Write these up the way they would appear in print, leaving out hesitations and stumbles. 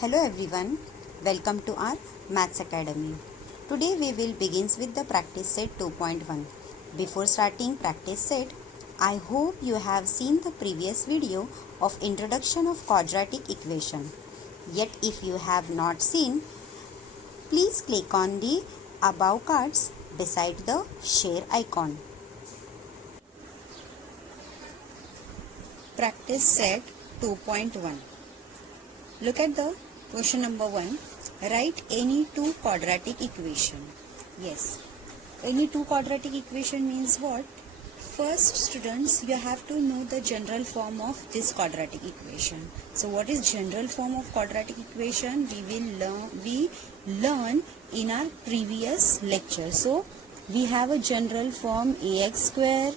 Hello everyone, welcome to our Maths Academy. Today we will begin with the practice set 2.1. Before starting practice set, I hope you have seen the previous video of introduction of quadratic equation. Yet if you have not seen, please click on the above cards beside the share icon. Practice set 2.1. Look at the question number 1. Write any two quadratic equation. Yes, any two quadratic equation means what? First, students, you have to know the general form of this quadratic equation. So what is general form of quadratic equation? We learn in our previous lecture. So we have a general form ax square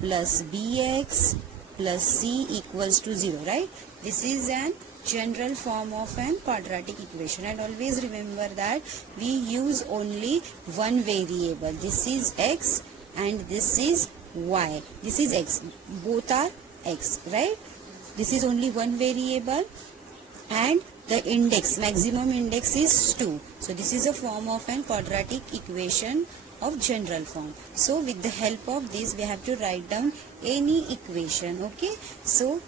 plus bx plus c equals to 0, right? This is an general form of an quadratic equation, and always remember that we use only one variable. This is x and this is y. This is x. Both are x, right? This is only one variable and the index, maximum index is 2. So this is a form of an quadratic equation of general form. So with the help of this we have to write down any equation. Okay, so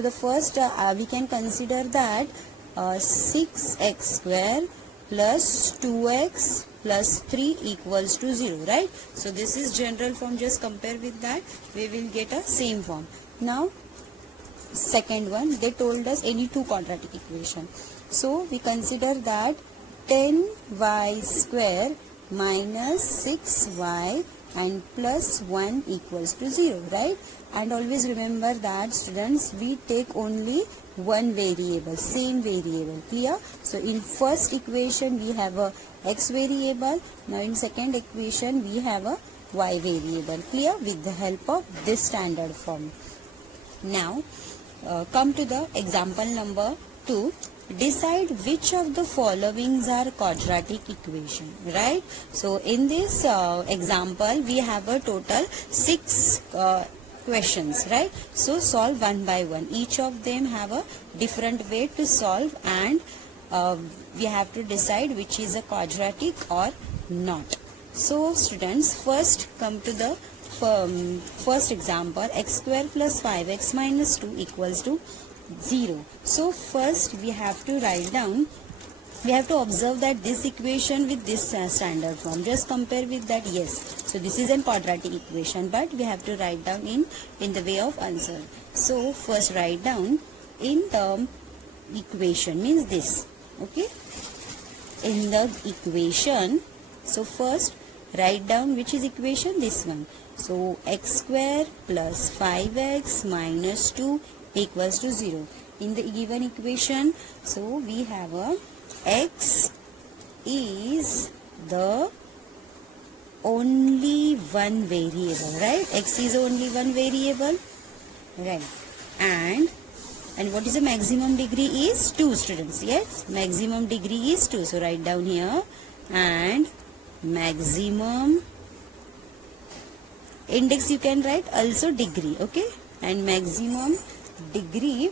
the first we can consider that 6x square plus 2x plus 3 equals to 0, right? So this is general form. Just compare with that, we will get a same form. Now second one, they told us any two quadratic equation. So we consider that 10y square minus 6y and plus 1 equals to 0, right? And always remember that, students, we take only one variable, same variable. Clear? So in first equation we have a x variable. Now in second equation we have a y variable. Clear? With the help of this standard form. Now come to the example number 2. Decide which of the following are quadratic equation, right? So in this example we have a total 6 questions, right? So solve one by one. Each of them have a different way to solve, and we have to decide which is a quadratic or not. So students, first come to the first example. X square plus 5x minus 2 equals to 0. So first we have to write down, we have to observe that this equation with this standard form, just compare with that. Yes, so this is a quadratic equation, but we have to write down in the way of answer. So first write down in the equation, means this. Okay, in the equation, so first write down which is equation, this one. So x square plus 5x minus 2 equals to 0. In the given equation, so we have a x is the only one variable, right? X is only one variable, right? And what is the maximum degree is 2, students. Yes, maximum degree is 2. So write down here, and maximum index you can write also degree. Okay, and maximum degree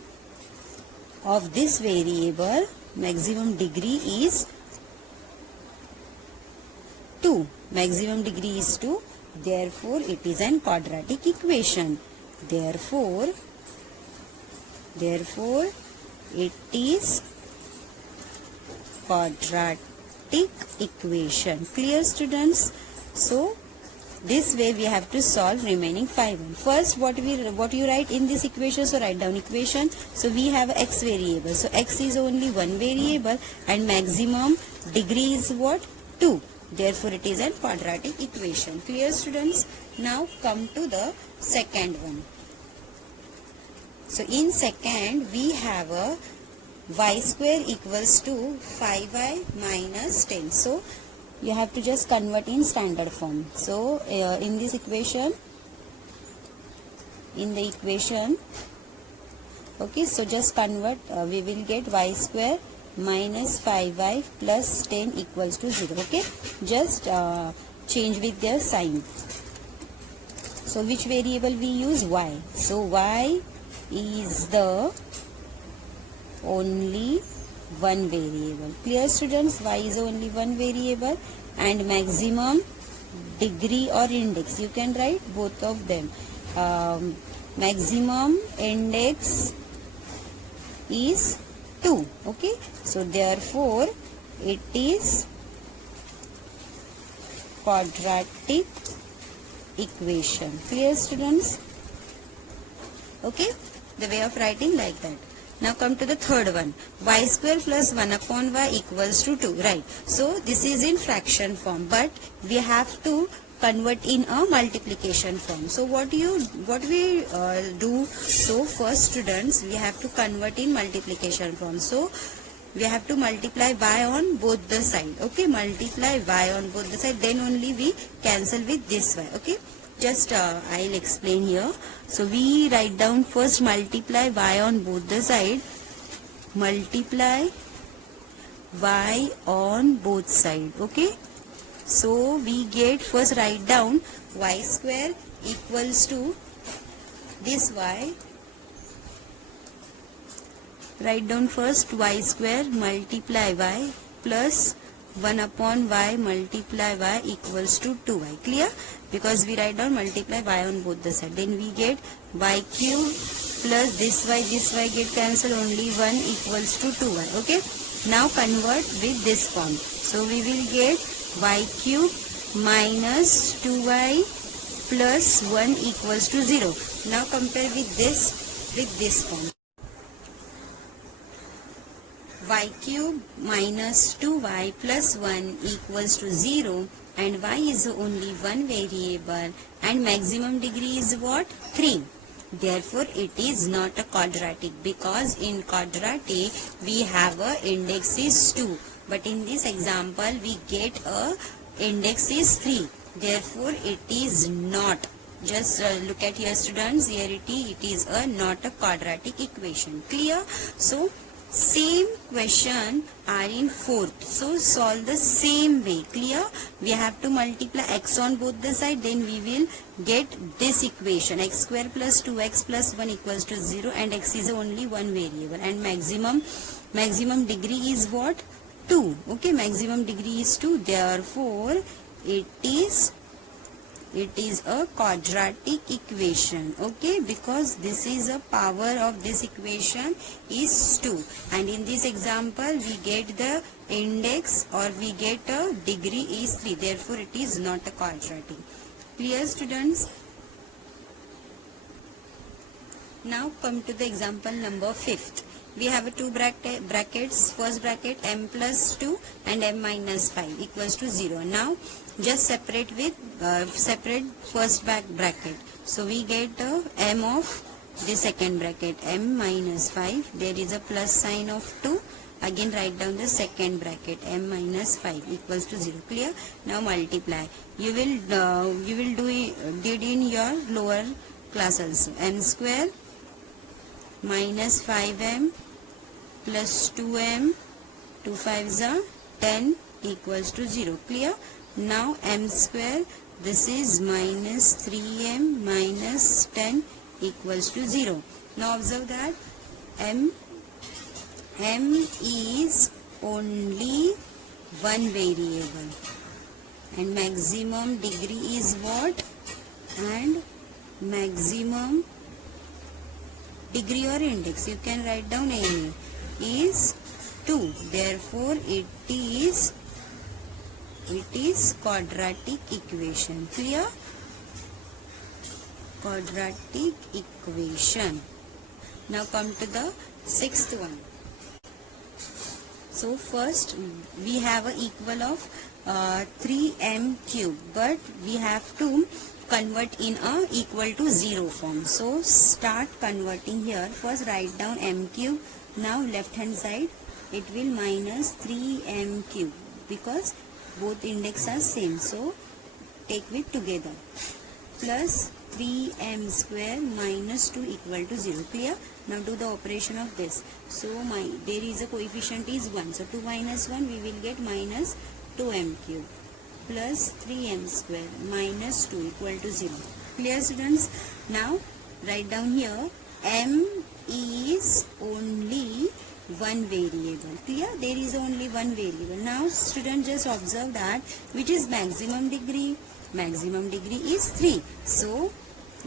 of this variable, maximum degree is 2. Maximum degree is 2. Therefore it is an quadratic equation. Therefore it is quadratic equation. Clear, students? So this way we have to solve remaining 5. First what you write in this equation, so write down equation. So we have x variable, so x is only one variable and maximum degree is what? 2. Therefore it is a quadratic equation. Clear, students? Now come to the second one. So in second we have a y square equals to 5y minus 10. So you have to just convert in standard form. So in this equation, okay, so just convert, we will get y square minus 5y plus 10 equals to 0. Okay, just change with their sign. So which variable we use? Y. So y is the only one variable. Clear students? Y is only one variable, and maximum degree or index, you can write both of them. Maximum index is 2. Okay, so therefore it is quadratic equation. Clear students? Okay, the way of writing like that. Now come to the third one. Y square plus 1 upon y equals to 2. Right. So this is in fraction form, but we have to convert in a multiplication form. So what we do? So first students, we have to convert in multiplication form. So we have to multiply y on both the side. Okay, multiply y on both the side. Then only we cancel with this y. Okay. Just I'll explain here. So we write down first multiply y on both the side. Multiply y on both side. Okay. So we get, first write down y square equals to this y. Write down first y square multiply y plus 1 upon y multiply y equals to 2y. Clear? Because we write down multiply y on both the side. Then we get y cube plus this y get cancelled, only 1 equals to 2y. Okay. Now convert with this form. So we will get y cube minus 2y plus 1 equals to 0. Now compare with this form. Y cube minus 2y plus 1 equals to 0, and y is only one variable, and maximum degree is what? 3. Therefore it is not a quadratic, because in quadratic we have a index is 2, but in this example we get a index is 3. Therefore it is not. Just look at here students, here it is not a quadratic equation. Clear? So same question are in fourth. So solve the same way. Clear? We have to multiply x on both the side, then we will get this equation, x square plus 2x plus 1 equals to 0, and x is only one variable, and maximum degree is what? 2. Okay, maximum degree is 2. Therefore it is a quadratic equation. Okay, because this is a power of this equation is 2, and in this example we get the index or we get a degree is 3. Therefore it is not a quadratic. Clear students? Now come to the example number 5th. We have a two brackets. First bracket m plus 2 and m minus 5 equals to 0. Now just separate with separate first bracket. So we get m of the second bracket, m minus 5. There is a plus sign of 2. Again write down the second bracket, m minus 5 equals to 0. Clear? Now multiply. You will do it in your lower class also. M square minus 5m plus 2m, 2 5s are 10 equals to 0. Clear? Now m square, this is minus 3m minus 10 equals to 0. Now observe that m is only one variable, and maximum degree is what? And maximum degree or index, you can write down any, is 2. Therefore it is quadratic equation. Clear? Quadratic equation. Now come to the 6th one. So first we have a equal of 3m cube, but we have to convert in a equal to 0 form. So start converting here. First write down m cube. Now left hand side it will minus 3m cube, because both index are same. So take with together, plus 3m square minus 2 equal to 0. Clear? Now do the operation of this. So there is a coefficient is 1. So 2 minus 1 we will get minus 2m cube plus 3m square minus 2 equal to 0. Clear students? Now write down here m is only one variable. Clear? There is only one variable. Now student just observe that which is maximum degree. Maximum degree is 3. So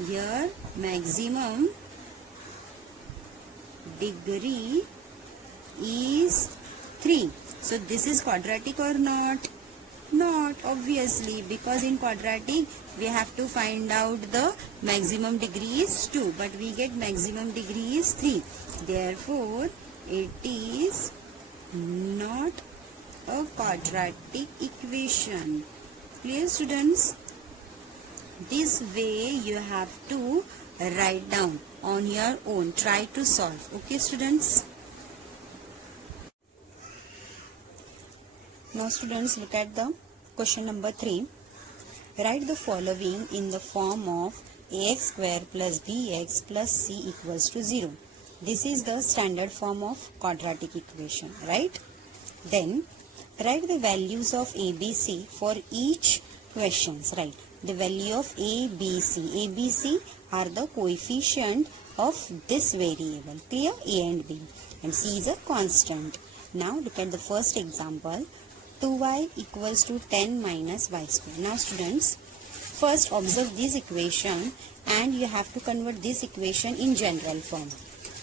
here maximum degree is 3. So this is quadratic or not? Not, obviously, because in quadratic we have to find out the maximum degree is 2, but we get maximum degree is 3. Therefore it is not a quadratic equation. Clear, students? This way you have to write down on your own. Try to solve. Okay, students? Now students, look at the question number 3. Write the following in the form of ax square plus bx plus c equals to 0. This is the standard form of quadratic equation, right? Then write the values of a, b, c for each questions, right? The value of a, b, c. A, b, c are the coefficient of this variable. Clear? A and b. And c is a constant. Now look at the first example. 2y equals to 10 minus y square. Now students, first observe this equation and you have to convert this equation in general form.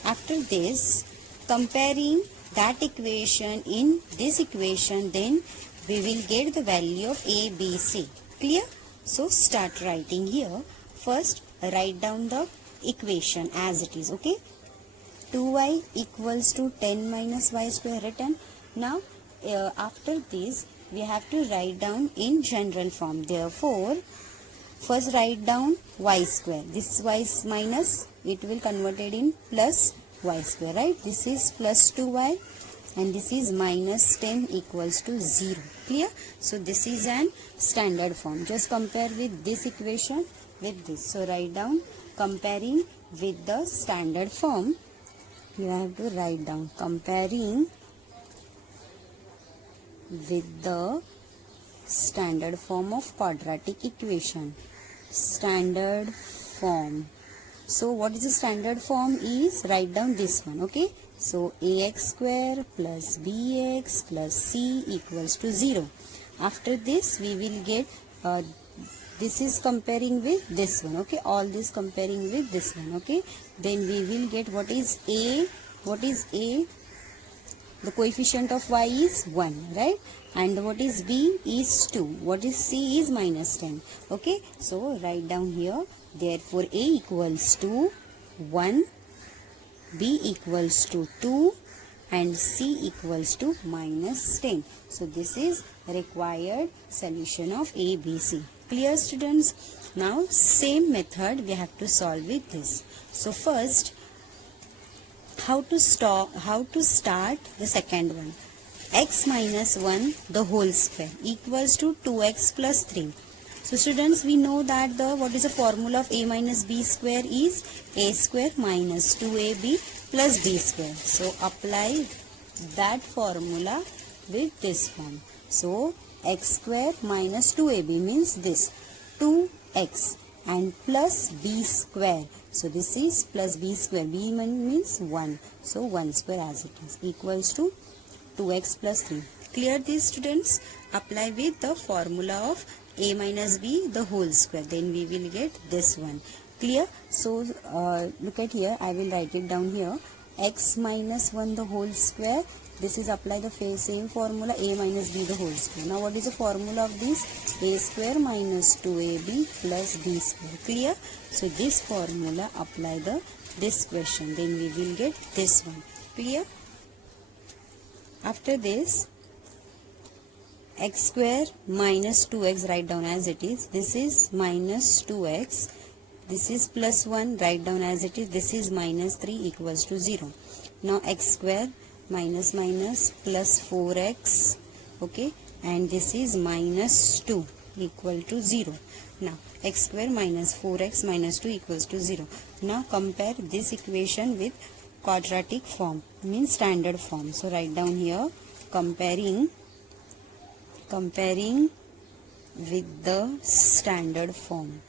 After this, comparing that equation in this equation, then we will get the value of a, b, c. Clear? So start writing here. First write down the equation as it is. Okay? 2y equals to 10 minus y square written. Now after this we have to write down in general form. Therefore first write down y square. This y is minus, it will converted in plus y square, right? This is plus 2y and this is minus 10 equals to 0. Clear? So this is an standard form. Just compare with this equation with this. So write down comparing with the standard form. You have to write down comparing with the standard form of quadratic equation. Standard form. So what is the standard form is, write down this one. Okay? So ax square plus bx plus c equals to 0. After this we will get this is comparing with this one. Okay? All this comparing with this one. Okay? Then we will get what is a. What is a? The coefficient of y is 1, right? And what is b is 2. What is c is minus 10. Okay? So write down here. Therefore a equals to 1, b equals to 2 and c equals to minus 10. So this is required solution of a, b, c. Clear, students? Now same method we have to solve with this. So first, how to start the second one. X minus 1 the whole square equals to 2x plus 3. So students, we know that what is the formula of a minus b square is a square minus 2ab plus b square. So apply that formula with this form. So x square minus 2ab means this 2x and plus b square. So this is plus b square. B means 1. So 1 square as it is equals to 2x plus 3. Clear this, students? Apply with the formula of a minus b the whole square. Then we will get this one. Clear? So look at here. I will write it down here. X minus 1 the whole square. This is apply the same formula a minus b the whole square. Now what is the formula of this? A square minus 2ab plus b square. Clear? So this formula apply this question. Then we will get this one. Clear? After this, x square minus 2x write down as it is. This is minus 2x. This is plus 1 write down as it is. This is minus 3 equals to 0. Now x square minus minus plus 4x. Okay. And this is minus 2 equal to 0. Now x square minus 4x minus 2 equals to 0. Now compare this equation with quadratic form, means standard form. So write down here comparing with the standard form.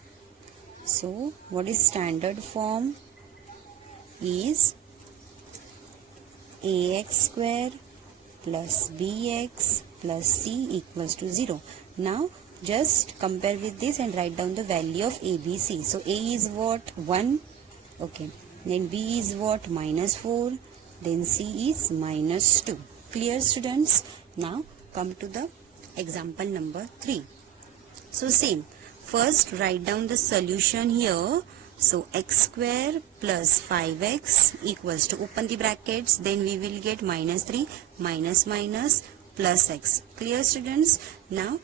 So what is standard form is ax square plus bx plus c equals to 0. Now just compare with this and write down the value of a, b, c. So a is what? 1. Okay. Then b is what? -4. Then c is -2. Clear, students? Now come to the example number 3. So same. First write down the solution here. So x square plus 5x equals to, open the brackets, then we will get -3 minus plus x. Clear, students? Now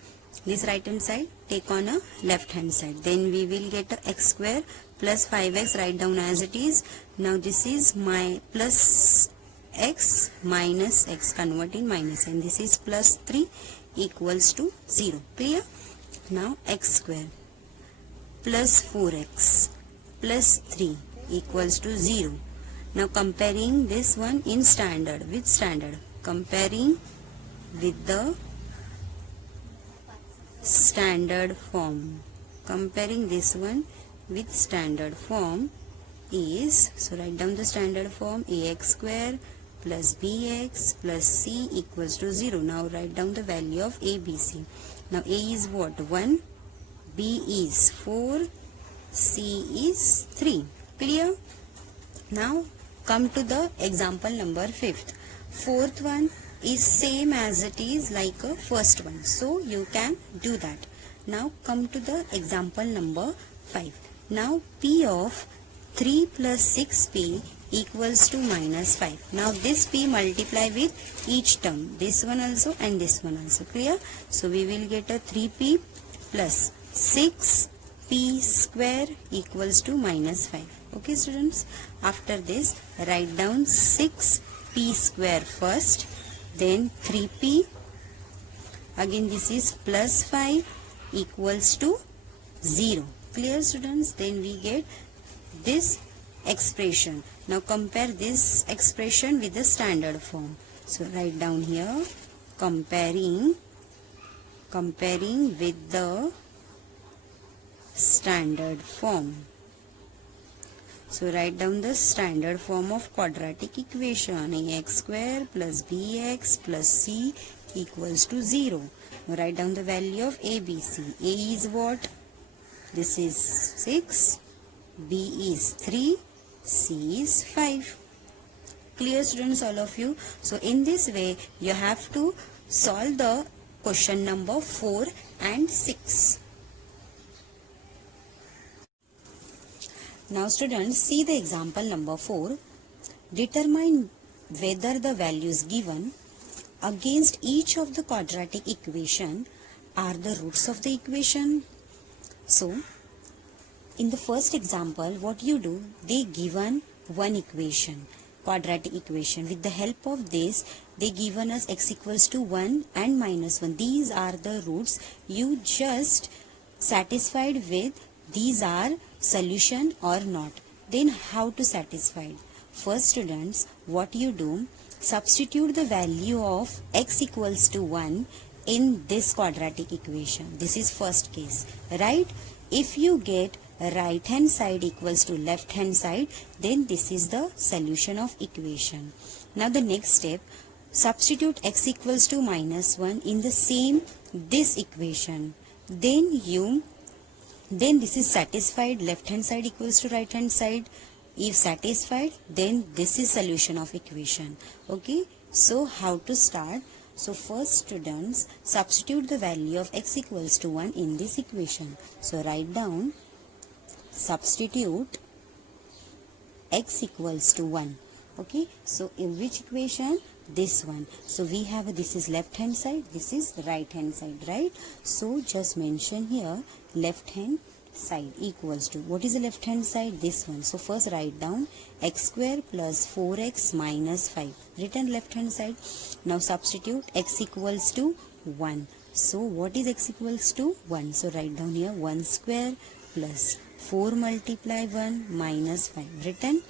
this right hand side take on a left hand side, then we will get a x square plus 5x, write down as it is. Now this is my plus x minus x, convert in minus, and this is plus 3 equals to 0. Clear? Now x square plus 4x plus 3 equals to 0. Now comparing this one in standard, with standard, comparing with the standard form, comparing this one with standard form is, so write down the standard form, ax square plus bx plus c equals to 0. Now write down the value of a, b, c. Now a is what? 1, b is 4, c is 3. Clear? Now come to the example number 5th. Fourth one is same as it is like a first one, so you can do that. Now come to the example number 5. Now p of 3 plus 6p equals to -5. Now this p multiply with each term, this one also and this one also. Clear? So we will get a 3p plus 6p square equals to -5. Okay, students? After this, write down 6p square first, then 3p, again this is plus 5 equals to 0. Clear, students? Then we get this expression. Now compare this expression with the standard form. So write down here, comparing with the standard form. So write down the standard form of quadratic equation, ax square plus bx plus c equals to 0. Now write down the value of a, b, c. A is what? This is 6, b is 3, c is 5. Clear, students, all of you? So in this way you have to solve the question number 4 and 6. Now students, see the example number 4. Determine whether the values given against each of the quadratic equation are the roots of the equation. So in the first example, what you do, they given one equation, quadratic equation. With the help of this, they given us x equals to 1 and -1. These are the roots. You just satisfied with these are solution or not. Then how to satisfy? First, students, what you do, substitute the value of x equals to 1 in this quadratic equation. This is first case, right? If you get right hand side equals to left hand side, then this is the solution of equation. Now the next step, substitute x equals to -1 in the same this equation. Then this is satisfied, left hand side equals to right hand side. If satisfied, then this is solution of equation. Okay, so how to start? So first, students, substitute the value of x equals to 1 in this equation. So write down, substitute x equals to 1. Okay, so in which equation? This one. So we have this is left hand side, this is right hand side, right? So just mention here left hand side equals to, what is the left hand side? This one. So first write down x square plus 4x minus 5, written left hand side. Now substitute x equals to 1. So what is x equals to 1? So write down here 1 square plus 4 multiply 1 minus 5, written.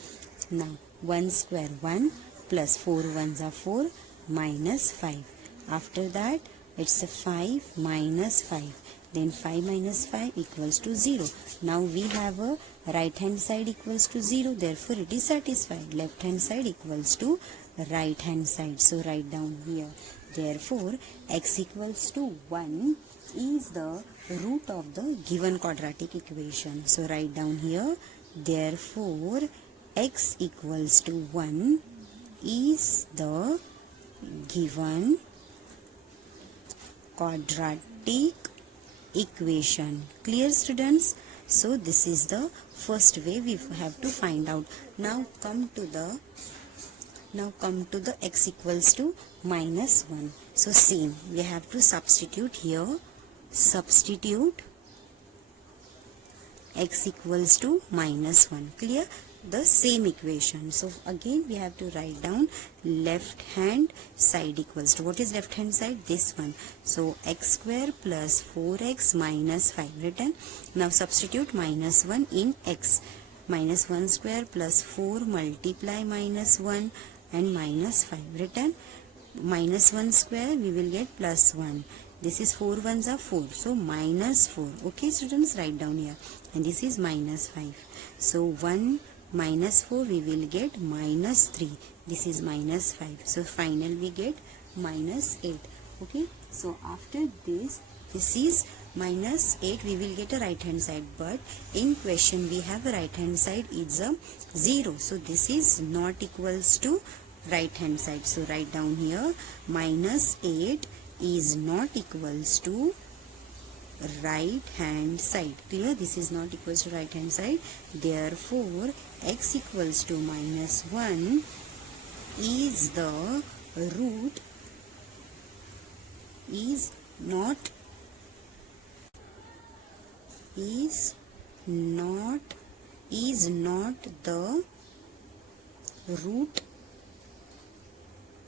Now 1 square 1 plus 4 ones are 4 minus 5. After that it's a 5 minus 5. Then 5 minus 5 equals to 0. Now we have a right hand side equals to 0. Therefore it is satisfied. Left hand side equals to right hand side. So write down here. Therefore, x equals to 1 is the root of the given quadratic equation. So write down here. Therefore, x equals to 1 is the given quadratic equation. Clear, students? So this is the first way we have to find out. Now come to the x equals to minus 1. So same, we have to substitute here. Substitute x equals to minus 1. Clear? The same equation. So again we have to write down left hand side equals to, what is left hand side? This one. So x square plus 4x minus 5 written. Now substitute minus 1 in x. Minus 1 square plus 4 multiply minus 1 and minus 5 written. Minus 1 square we will get plus 1. This is 4 ones are 4. So minus 4. Okay, students, write down here. And this is minus 5. So 1 minus 4 we will get minus 3. This is minus 5. So final we get minus 8. Okay. So after this is minus 8, we will get a right hand side. But in question we have a right hand side is a 0. So this is not equals to right hand side. So write down here minus 8 is not equals to right hand side. Clear? This is not equals to right hand side. Therefore x equals to minus 1 is the root, is not the root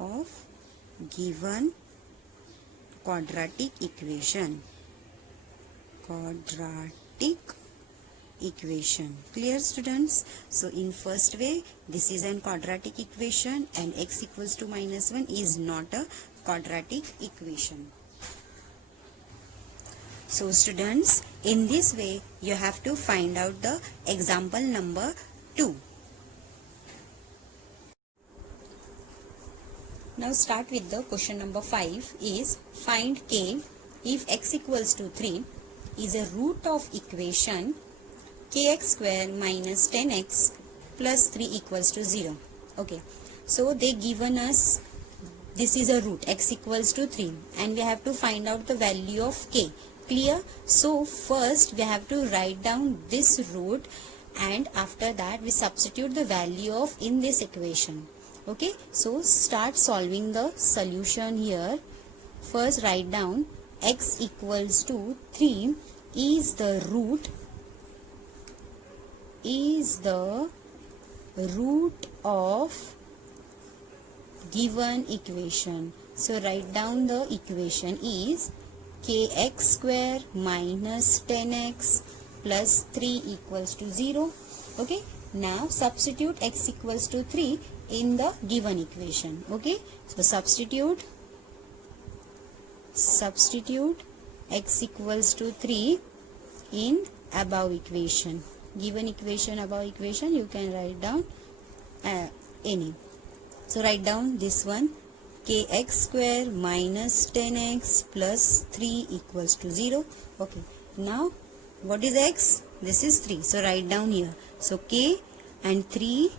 of given quadratic equation. Clear, students? So in first way, this is an quadratic equation and x equals to minus 1 is not a quadratic equation. So students, in this way you have to find out the example number 2. Now start with the question number 5 is find k if x equals to 3 is a root of equation kx square minus 10x plus 3 equals to 0. Okay, so they given us this is a root x equals to 3 and we have to find out the value of k. Clear? So first we have to write down this root and after that we substitute the value of in this equation. Okay, so start solving the solution here. First write down x equals to 3 is the root of given equation. So write down the equation is kx square minus 10x plus 3 equals to 0. Okay, now substitute x equals to 3 in the given equation. Okay, so substitute x equals to 3 in above equation. Given equation, above equation, you can write down any. So write down this one, kx square minus 10x plus 3 equals to 0. Okay, now what is x? This is 3. So write down here. So k and 3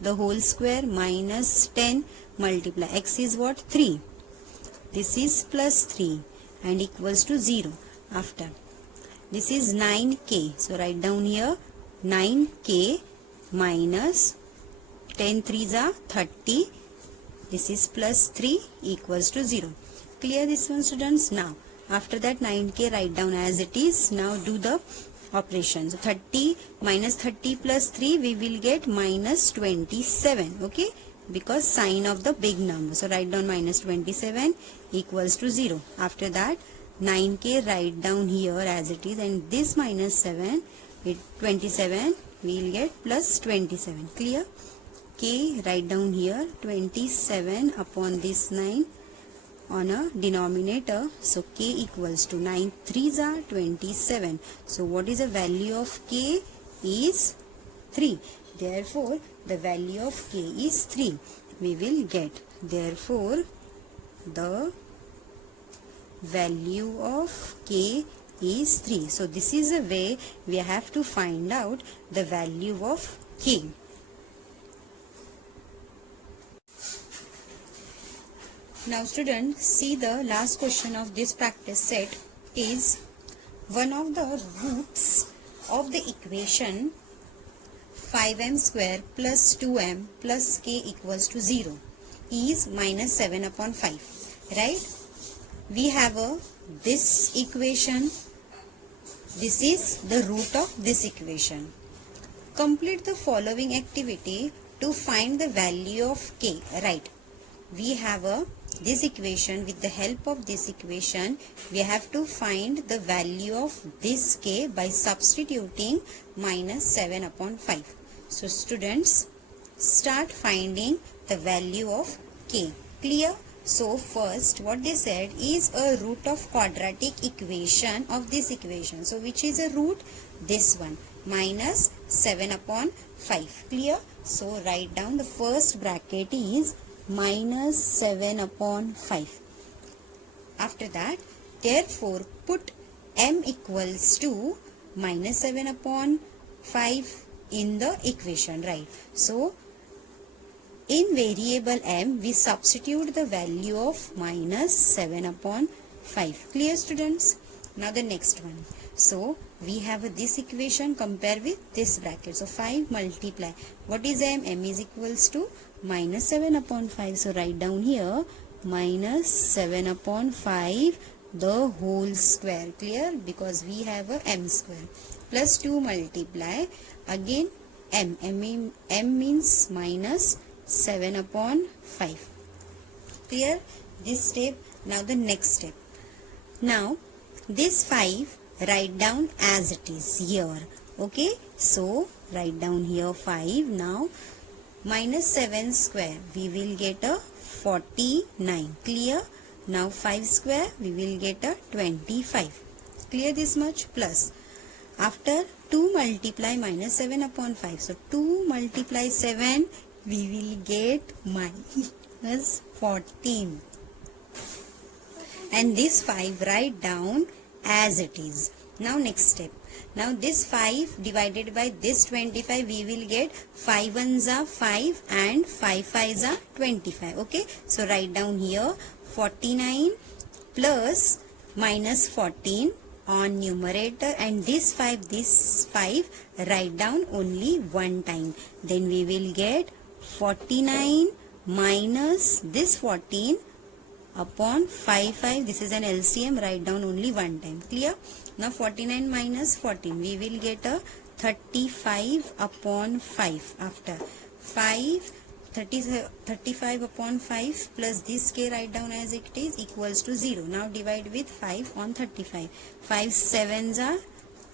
the whole square minus 10 multiply. X is what? 3. This is plus 3 and equals to 0. After this is 9k. So write down here 9k minus 10 3s are 30. This is plus 3 equals to 0. Clear this one, students? Now after that 9k write down as it is. Now do the operations. So 30 minus 30 plus 3 we will get minus 27. Okay, because sign of the big number. So write down minus 27 equals to 0. After that 9k write down here as it is and this minus 7 it 27 we will get plus 27. Clear? K write down here 27 upon this 9 on a denominator. So k equals to 9 3s are 27. So what is the value of k? Is 3. Therefore the value of k is 3. we will get. Therefore, the value of k is 3. So this is a way we have to find out the value of k. Now students, see the last question of this practice set is one of the roots of the equation 5m square plus 2m plus k equals to 0 is minus 7 upon 5, right? We have this equation. This is the root of this equation. Complete the following activity to find the value of k, right? We have this equation. With the help of this equation, we have to find the value of this k by substituting minus 7 upon 5. So students, start finding the value of k. Clear? So first what they said is a root of quadratic equation of this equation. So which is a root? This one, minus 7 upon 5. Clear? So write down the first bracket is minus 7 upon 5. After that, therefore put m equals to minus 7 upon 5 in the equation, right? So in variable m, we substitute the value of minus 7 upon 5. Clear students? Now the next one. So we have this equation, compare with this bracket. So 5 multiply. What is m? M is equals to minus 7 upon 5. So write down here minus 7 upon 5 the whole square. Clear? Because we have a m square. Plus 2 multiply. Again m. M means minus 7 upon 5. Clear? This step. Now the next step. Now this 5 write down as it is here. Okay. So write down here 5. Now minus 7 square, we will get a 49. Clear? Now 5 square, we will get a 25. Clear this much? Plus, after 2 multiply minus 7 upon 5. So 2 multiply 7, we will get minus 14. And this 5 write down as it is. Now next step. Now this 5 divided by this 25, we will get 5 ones are 5 and 5 5s are 25. Okay. So write down here 49 plus minus 14 on numerator, and this 5 write down only one time. Then we will get 49 minus this 14 upon 5. This is an LCM, write down only one time. Clear? Now 49 minus 14, we will get a 35 upon 5. After 35 upon 5 plus this k write down as it is equals to 0. Now divide with 5 on 35. 5 7s are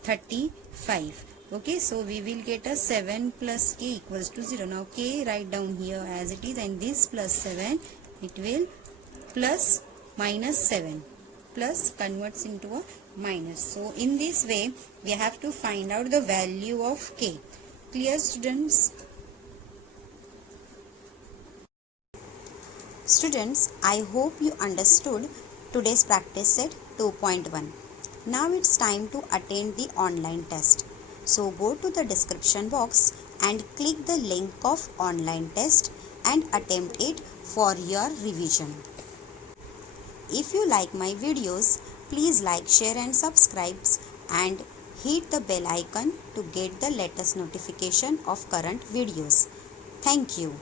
35. Okay, so we will get a 7 plus k equals to 0. Now k write down here as it is, and this plus 7, it will plus minus 7. Plus converts into a minus. So in this way, we have to find out the value of k. Clear students? Students, I hope you understood today's practice set 2.1. Now it's time to attend the online test. So go to the description box and click the link of online test and attempt it for your revision. If you like my videos, please like, share and subscribe, and hit the bell icon to get the latest notification of current videos. Thank you.